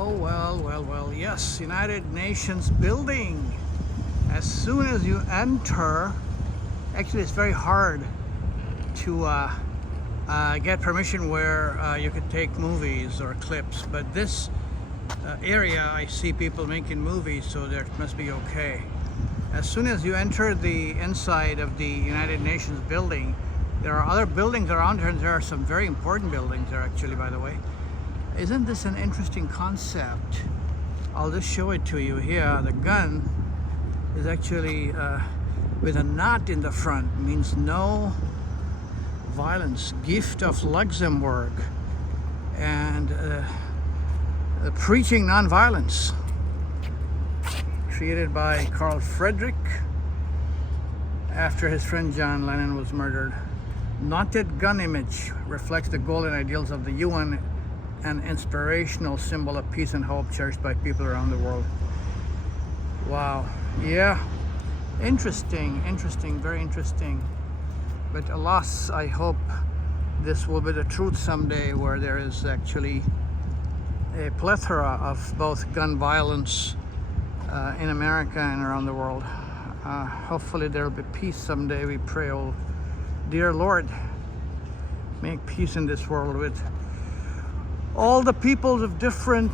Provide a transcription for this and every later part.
Oh, well, yes, United Nations building. As soon as you enter, actually it's very hard to get permission where you could take movies or clips, but this area I see people making movies, so that must be okay. As soon as you enter the inside of the United Nations building, there are other buildings around here, and there are some very important buildings there actually, by the way. Isn't this an interesting concept? I'll just show it to you here. The gun is actually with a knot in the front, means no violence. Gift of Luxembourg, and preaching nonviolence, created by Carl Friedrich after his friend John Lennon was murdered. Knotted gun image reflects the golden ideals of the UN, an inspirational symbol of peace and hope cherished by people around the world. Wow, yeah, interesting, very interesting. But alas, I hope this will be the truth someday, where there is actually a plethora of both gun violence in America and around the world. Hopefully there will be peace someday, we pray. Oh dear Lord, make peace in this world with all the peoples of different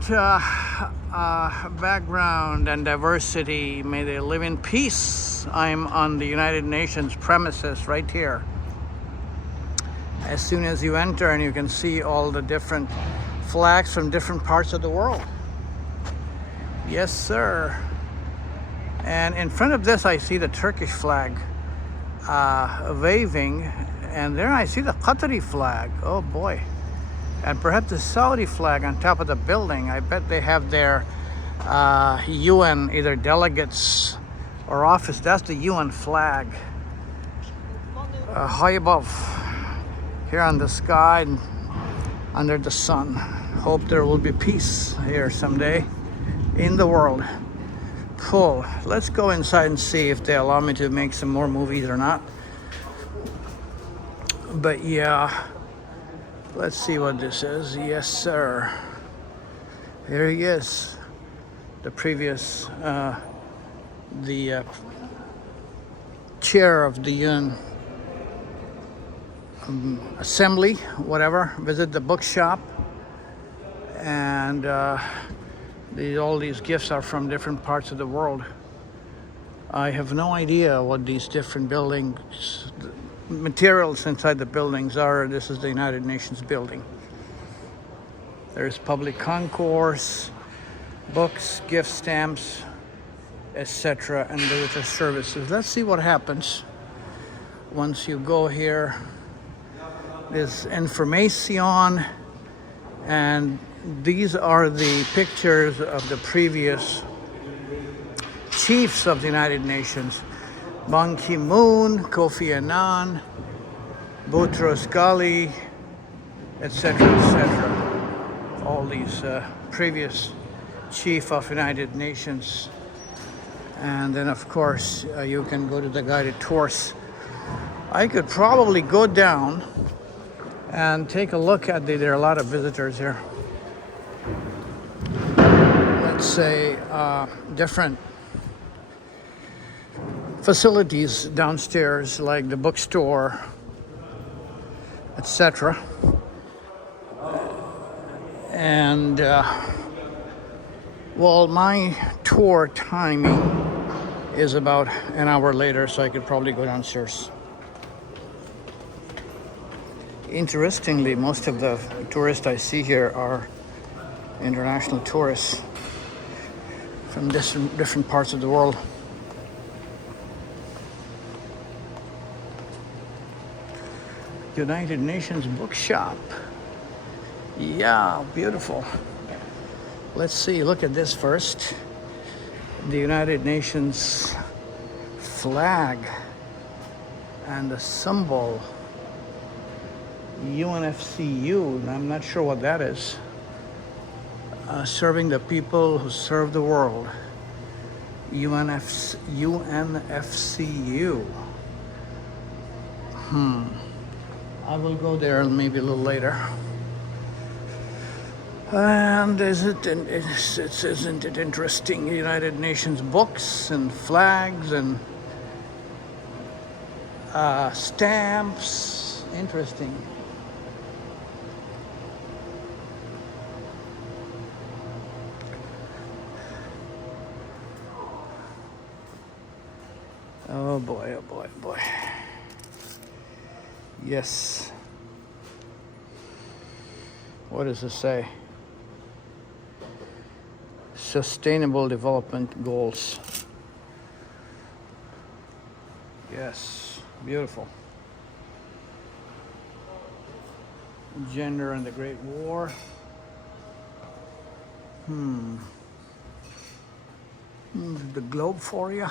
background and diversity. May they live in peace. I'm on the United Nations premises right here. As soon as you enter, and you can see all the different flags from different parts of the world. Yes, sir. And in front of this, I see the Turkish flag waving, and there I see the Qatari flag. Oh boy. And perhaps the Saudi flag on top of the building. I bet they have their UN, either delegates or office. That's the UN flag. High above, here on the sky and under the sun. Hope there will be peace here someday in the world. Cool. Let's go inside and see if they allow me to make some more movies or not. But yeah, let's see what this is. Yes, sir. Here he is. The previous, chair of the UN assembly, whatever. Visit the bookshop, and all these gifts are from different parts of the world. I have no idea what these different buildings, materials inside the buildings are. This is the United Nations building. There's public concourse, books, gift stamps, etc., and visitor services. Let's see what happens once you go here. There's information, and these are the pictures of the previous chiefs of the United Nations. Ban Ki-moon, Kofi Annan, Boutros Ghali, etc., etc. All these previous chief of United Nations. And then of course you can go to the guided tours. I could probably go down and take a look at there are a lot of visitors here. Let's say different facilities downstairs, like the bookstore, etc. And well, my tour timing is about an hour later, so I could probably go downstairs. Interestingly, most of the tourists I see here are international tourists from different parts of the world. United Nations bookshop. Yeah, beautiful. Let's see, look at this first. The United Nations flag and the symbol UNFCU. I'm not sure what that is. Serving the people who serve the world. UNFCU. I will go there maybe a little later. And isn't it interesting? United Nations books and flags and stamps. Interesting. Oh boy, oh boy, oh boy. Yes. What does it say? Sustainable Development Goals. Yes, beautiful. Gender and the Great War. The globe for you.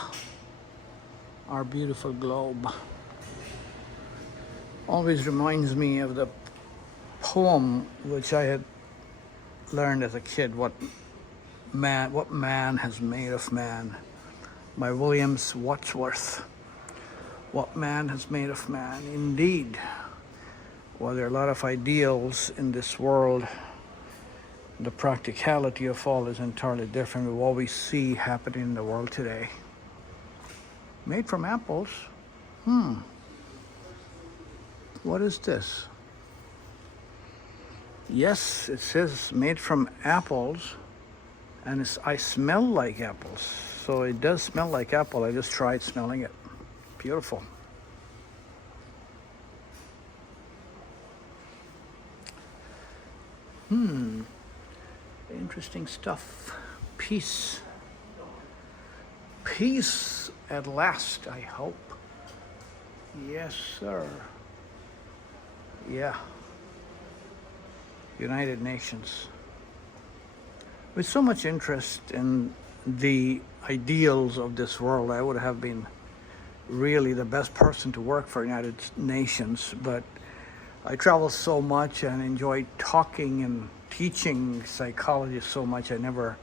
Our beautiful globe. Always reminds me of the poem which I had learned as a kid, what man has made of man, by Williams Wordsworth. What man has made of man. Indeed, while there are a lot of ideals in this world, the practicality of all is entirely different with what we see happening in the world today. Made from apples? What is this? Yes, it says made from apples, and I smell like apples. So it does smell like apple. I just tried smelling it. Beautiful. Interesting stuff. Peace. Peace at last, I hope. Yes, sir. Yeah. United Nations. With so much interest in the ideals of this world, I would have been really the best person to work for United Nations, but I travel so much and enjoy talking and teaching psychology so much, I never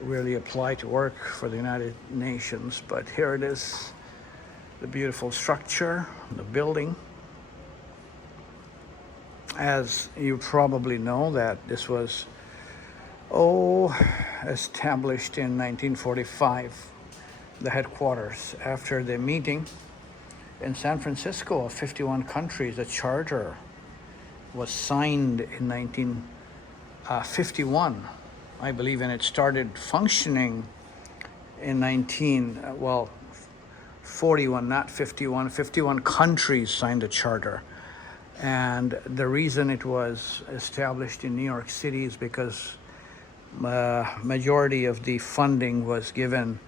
really applied to work for the United Nations. But here it is, the beautiful structure, the building. As you probably know, that this was established in 1945, the headquarters. After the meeting in San Francisco of 51 countries, the charter was signed in 1951, I believe, and it started functioning in 41, not 51. 51 countries signed the charter. And the reason it was established in New York City is because majority of the funding was given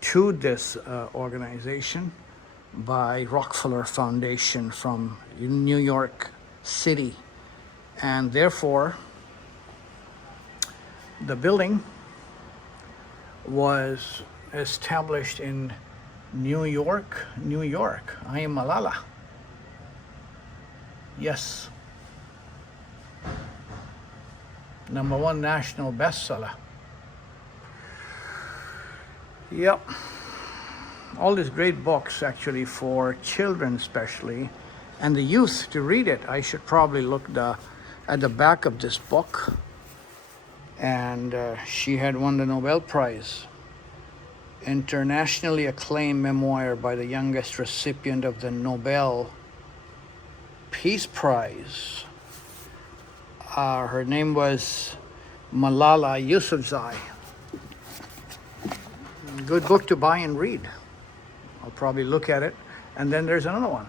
to this organization by Rockefeller Foundation from New York City. And therefore, the building was established in New York, New York. I am Malala. Yes. #1 national bestseller. Yep. All these great books, actually, for children especially, and the youth to read it. I should probably look at the back of this book. And she had won the Nobel Prize. Internationally acclaimed memoir by the youngest recipient of the Nobel Peace Prize. Her name was Malala Yousafzai. Good book to buy and read. I'll probably look at it. And then there's another one.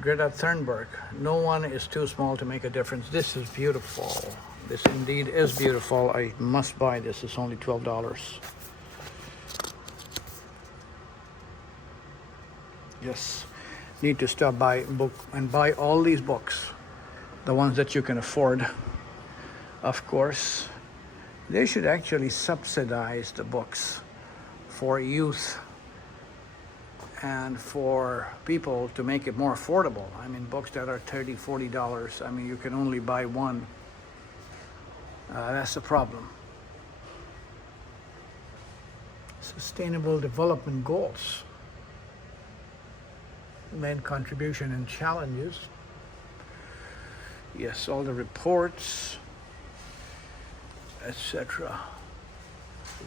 Greta Thunberg. No one is too small to make a difference. This is beautiful. This indeed is beautiful. I must buy this. It's only $12. Yes. Need to stop by book and buy all these books. The ones that you can afford, of course. They should actually subsidize the books for youth and for people to make it more affordable. I mean, books that are $30, $40, I mean, you can only buy one. That's the problem. Sustainable Development Goals. Main contribution and challenges. Yes, all the reports, etc.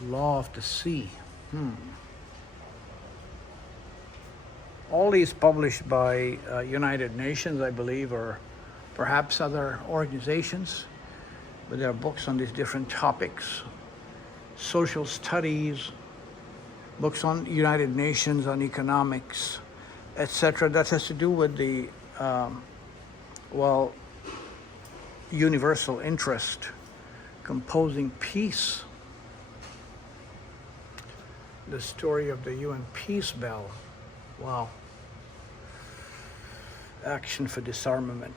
Law of the sea. All these published by United Nations, I believe, or perhaps other organizations, but there are books on these different topics. Social studies, books on United Nations, on economics, etc. That has to do with the, universal interest composing peace. The story of the UN Peace Bell. Wow. Action for disarmament.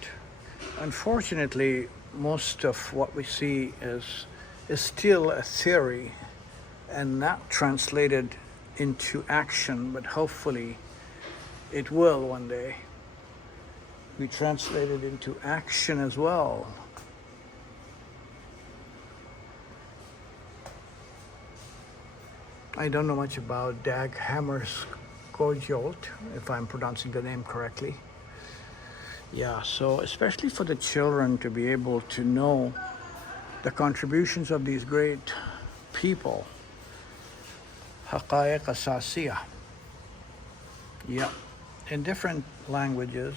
Unfortunately, most of what we see is still a theory and not translated into action, but hopefully it will one day be translated into action as well. I don't know much about Dag Hammarskjöld, if I'm pronouncing the name correctly. Yeah, so especially for the children to be able to know the contributions of these great people. Haqa'iq Asasiya. Yeah, in different languages,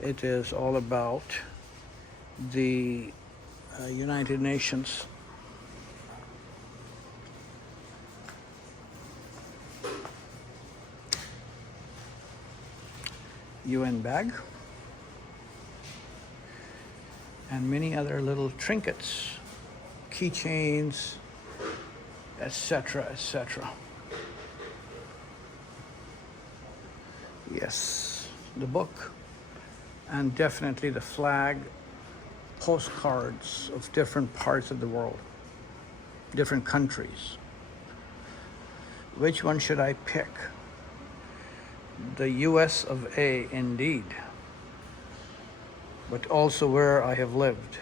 it is all about the United Nations. UN bag, and many other little trinkets, keychains, etc., etc. Yes, the book, and definitely the flag, postcards of different parts of the world, different countries. Which one should I pick? The US of A, indeed, but also where I have lived,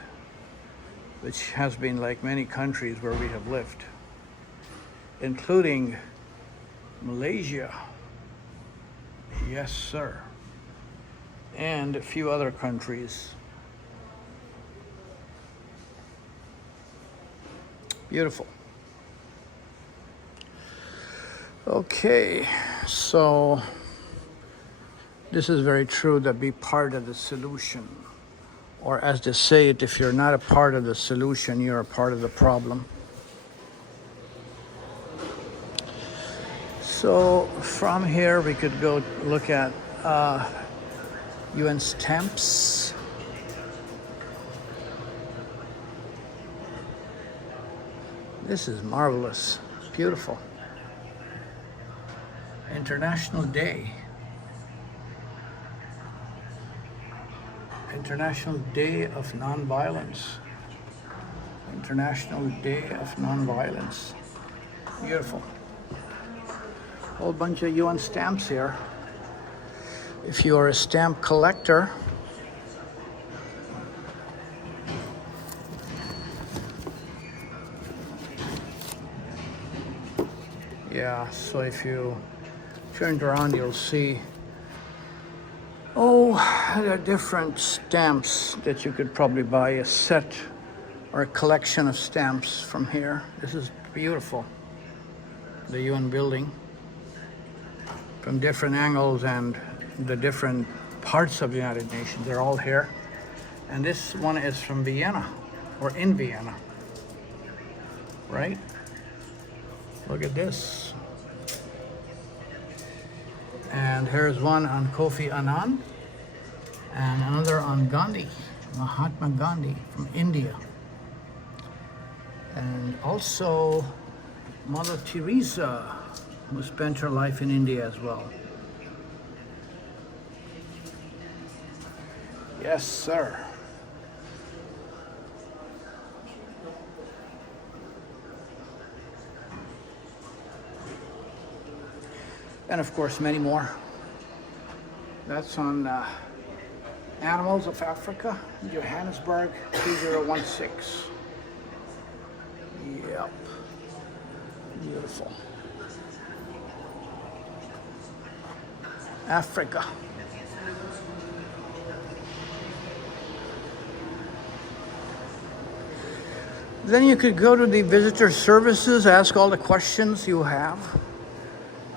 which has been like many countries where we have lived, including Malaysia. Yes, sir. And a few other countries. Beautiful. Okay, so this is very true, that be part of the solution. Or as they say it, if you're not a part of the solution, you're a part of the problem. So from here, we could go look at UN stamps. This is marvelous, beautiful. International Day. International Day of Nonviolence. International Day of Nonviolence. Beautiful. Whole bunch of UN stamps here. If you are a stamp collector, yeah, so if you turned around, you'll see, there are different stamps that you could probably buy, a set or a collection of stamps from here. This is beautiful. The UN building from different angles and the different parts of the United Nations. They're all here. And this one is from Vienna, or in Vienna, right? Look at this. And here's one on Kofi Annan, and another on Gandhi, Mahatma Gandhi from India. And also Mother Teresa, who spent her life in India as well. Yes, sir. And of course, many more. That's on Animals of Africa, Johannesburg, 2016. Yep. Beautiful. Africa. Then you could go to the visitor services, ask all the questions you have.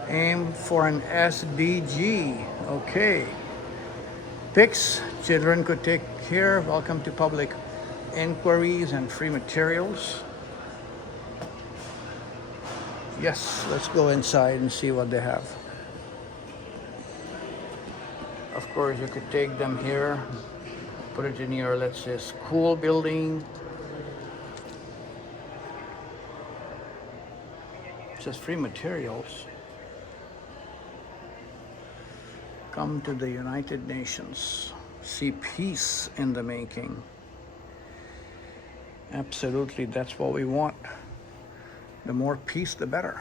Aim for an SDG. Okay. Pics, children could take care. Welcome to public inquiries and free materials. Yes, let's go inside and see what they have. Of course, you could take them here, put it in your, let's say, school building. It says free materials. Come to the United Nations. See peace in the making. Absolutely, that's what we want. The more peace, the better.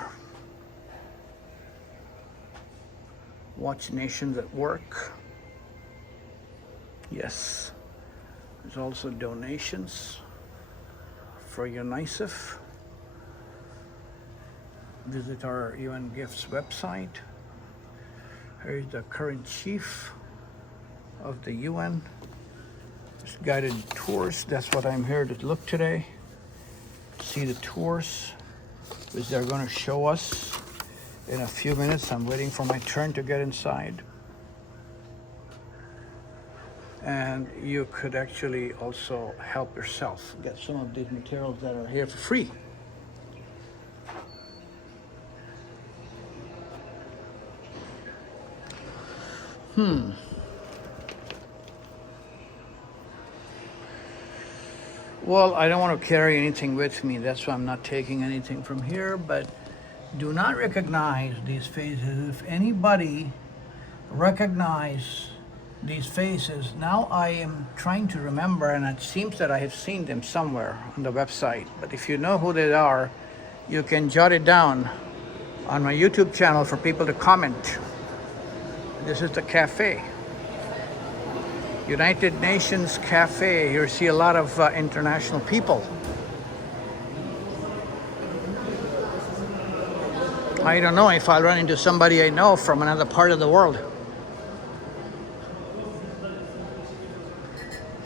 Watch Nations at Work. Yes. There's also donations for UNICEF. Visit our UN Gifts website. Here's the current chief of the UN. There's guided tours. That's what I'm here to look today. See the tours, which they're going to show us in a few minutes. I'm waiting for my turn to get inside. And you could actually also help yourself get some of these materials that are here for free. Well, I don't want to carry anything with me. That's why I'm not taking anything from here. But do not recognize these faces. If anybody recognize these faces, now I am trying to remember, and it seems that I have seen them somewhere on the website. But if you know who they are, you can jot it down on my YouTube channel for people to comment. This is the cafe. United Nations Cafe. You see a lot of international people. I don't know if I'll run into somebody I know from another part of the world.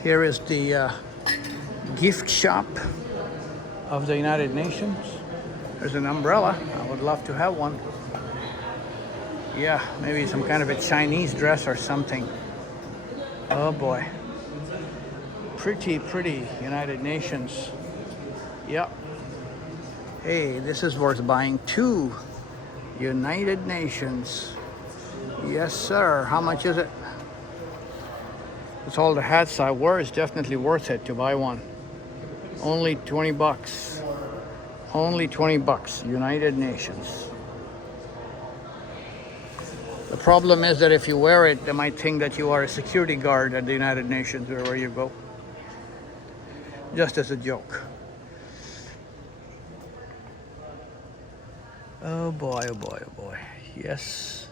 Here is the gift shop of the United Nations. There's an umbrella. I would love to have one. Yeah, maybe some kind of a Chinese dress or something. Oh boy. Pretty, pretty United Nations. Yep. Hey, this is worth buying too. United Nations. Yes, sir. How much is it? With all the hats I wear, it's definitely worth it to buy one. Only 20 bucks. Only 20 bucks. United Nations. The problem is that if you wear it, they might think that you are a security guard at the United Nations or where you go. Just as a joke. Oh boy, oh boy, oh boy. Yes.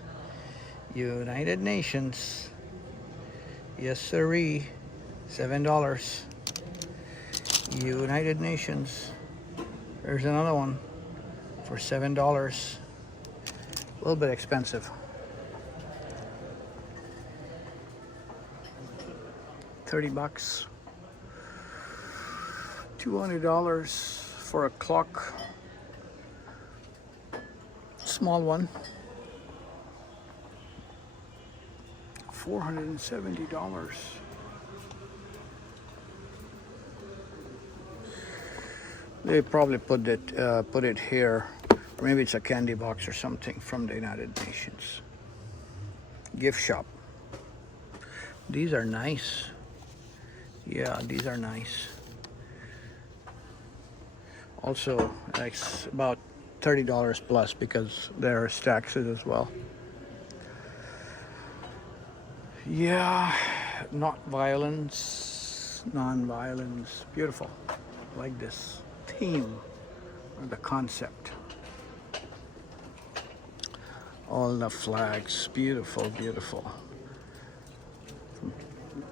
United Nations. Yes, sirree. $7. United Nations. There's another one for $7. A little bit expensive. $30. $200 for a clock. Small one. $470. They probably put it here, or maybe it's a candy box or something from the United Nations. Gift shop. These are nice. Yeah, these are nice. Also, it's about $30 plus because there are taxes as well. Yeah, not violence, non-violence. Beautiful. Like this theme or the concept. All the flags, beautiful, beautiful.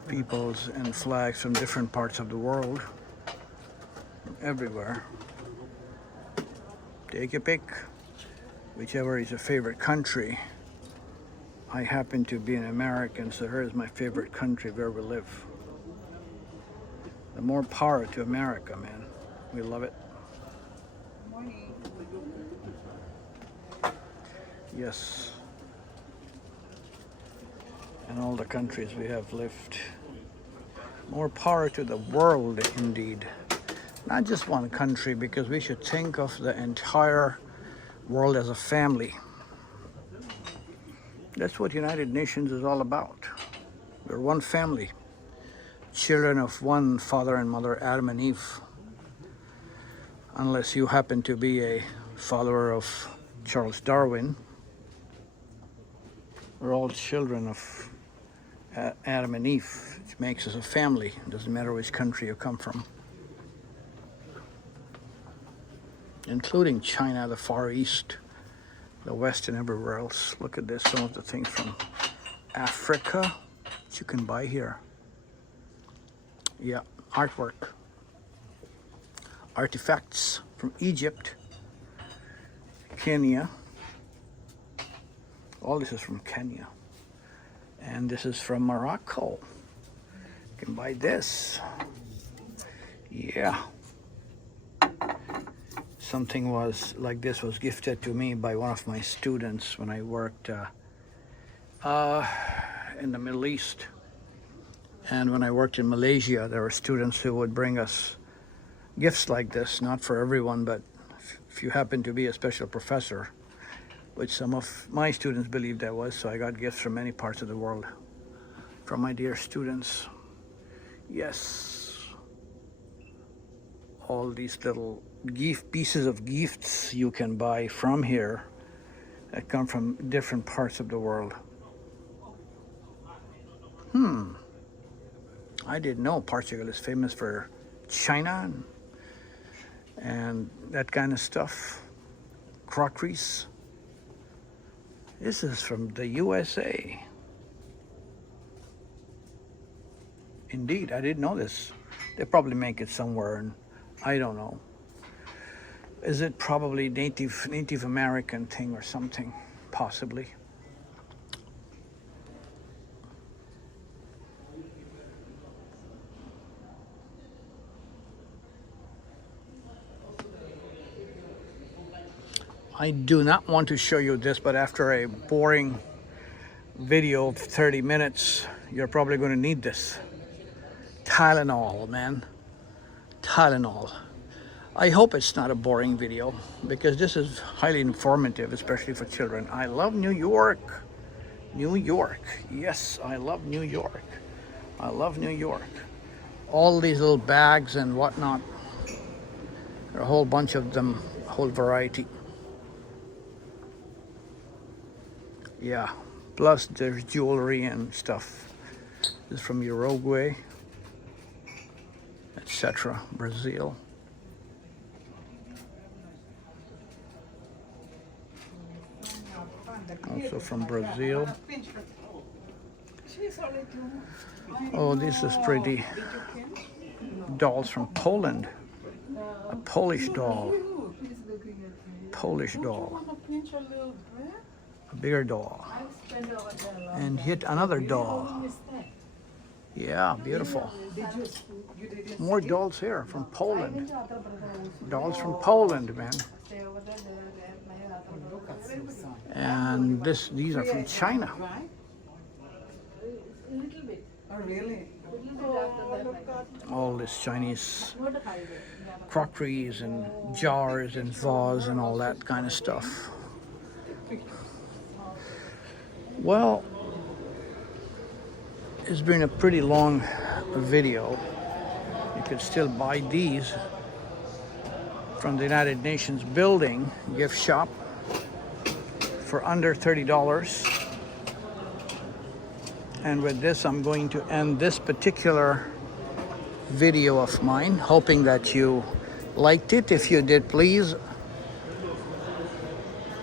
Peoples and flags from different parts of the world, from everywhere. Take a pick, whichever is your favorite country. I happen to be an American, so here is my favorite country where we live. The more power to America, man. We love it. Yes. And all the countries we have lived. More power to the world, indeed. Not just one country, because we should think of the entire world as a family. That's what United Nations is all about. We're one family. Children of one father and mother, Adam and Eve. Unless you happen to be a follower of Charles Darwin. We're all children of Adam and Eve, which makes us a family. It doesn't matter which country you come from. Including China, the Far East, the West, and everywhere else. Look at this, some of the things from Africa that you can buy here. Yeah, artwork. Artifacts from Egypt, Kenya. All this is from Kenya. And this is from Morocco. You can buy this. Yeah. Something was like this was gifted to me by one of my students when I worked in the Middle East. And when I worked in Malaysia, there were students who would bring us gifts like this, not for everyone, but if you happen to be a special professor, which some of my students believed I was, so I got gifts from many parts of the world from my dear students. Yes. All these little pieces of gifts you can buy from here that come from different parts of the world. I didn't know Portugal is famous for China and that kind of stuff. Crockeries. This is from the USA. Indeed, I didn't know this. They probably make it somewhere, and I don't know. Is it probably Native American thing or something? Possibly. I do not want to show you this, but after a boring video of 30 minutes, you're probably going to need this. Tylenol, man. Tylenol. I hope it's not a boring video, because this is highly informative, especially for children. I love New York. New York. Yes, I love New York. I love New York. All these little bags and whatnot. There are a whole bunch of them, a whole variety. Yeah, plus there's jewelry and stuff. This is from Uruguay, etc. Brazil. Also from Brazil. Oh, this is pretty. Dolls from Poland. A Polish doll. Polish doll. A bigger doll. And hit another doll. Yeah, beautiful. More dolls here from Poland. Dolls from Poland, man. And these are from China. All this Chinese crockeries and jars and vases and all that kind of stuff. Well, it's been a pretty long video. You could still buy these from the United Nations building gift shop for under $30. And with this, I'm going to end this particular video of mine, hoping that you liked it. If you did, please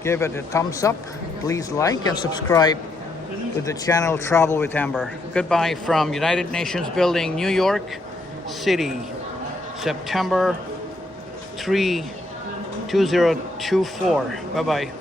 give it a thumbs up. Please like and subscribe to the channel Travel with Amber. Goodbye from United Nations Building, New York City, September 3, 2024. Bye-bye.